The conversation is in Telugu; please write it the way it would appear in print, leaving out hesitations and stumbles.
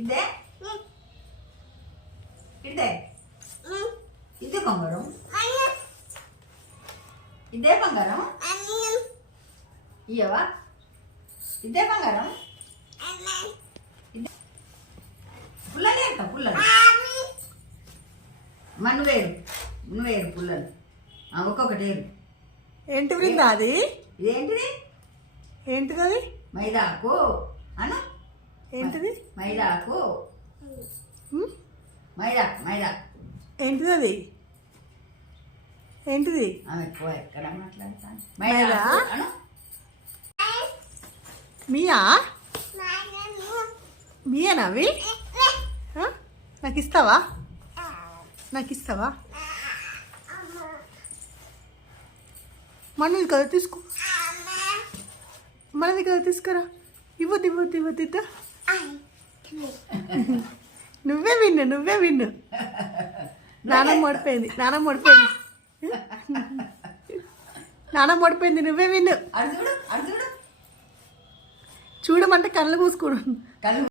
ఇదే ఇదే ఇదే బంగారం. ఇదే బంగారం. ఇయ్యవా? ఇదే బంగారం. పుల్లలు ఎంత పుల్లలు నువ్వేరు పుల్లలు ఒక్కొక్కటి ఏరు. ఏంటి బృందా అది? ఇదేంటిది? ఏంటిది అది? మైదాకు అను. ఏంటిది? మైదాకు మైదాకు మైదాకు. ఏంటిది అది? ఏంటిది? ఆమె ఎక్కువ ఎక్కడ మాట్లాడతాను. మైదా? మైదాకు అను. మియా మియానా అవి? నాకు ఇస్తావా? నాకు ఇస్తావా? మనది కదా తీసుకో. మనది కదా తీసుకురా. ఇవ్వద్దు ఇవ్వద్దు ఇవ్వద్దు ఇద్దా. నువ్వే విన్ను. నానమ్మ ఓడిపోయింది. నానమ్మ ఓడిపోయింది. నువ్వే విన్ను. అడు చూడు చూడమంటే కళ్ళు మూసుకోడు. కళ్ళు